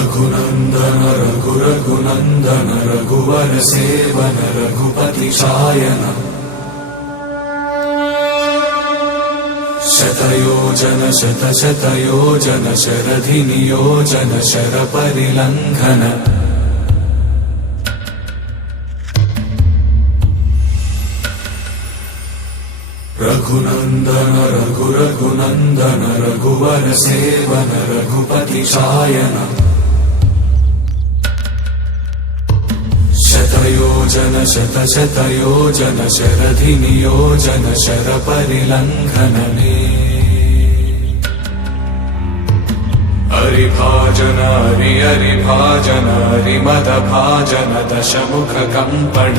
रघुनन्दन रघुनन्दन रघुवर seven Raghupati Shayan शतयोजन शतशतयोजन शरधि नियोजन शरपरिलङ्घन रघुनन्दन रघुनन्दन रघुवर seven Raghupati Shayan शतयोजन शतशतयोजन शरधि नियोजन शरपरिलङ्घनने हरिभाजन हरिभाजन हरिमदभाजन दशमुख कंपन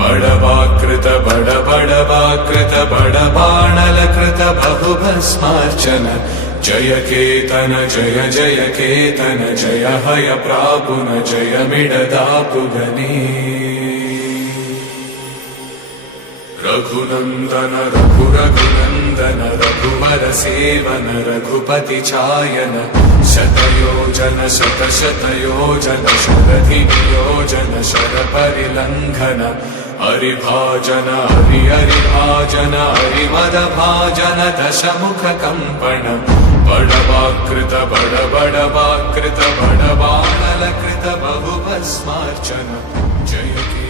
बड़वाकृत बड़वाकृत बड़बाणलकृत बहुभस्मार्चन जय केतन जय जय केतन जय हय प्रापुन जय मिडदापुगने रघुनन्दन रघुनन्दन रघुवर सेवन रघुपति चायन शतयोजन शतशतयोजन शरधि नियोजन शरपरिलङ्घन हरिभाजन हरिभाजन हरिमदभाजन दशमुख कंपन बड़वाकृत बड़वाकृत बड़बाणलकृत बहुभस्मार्चन जय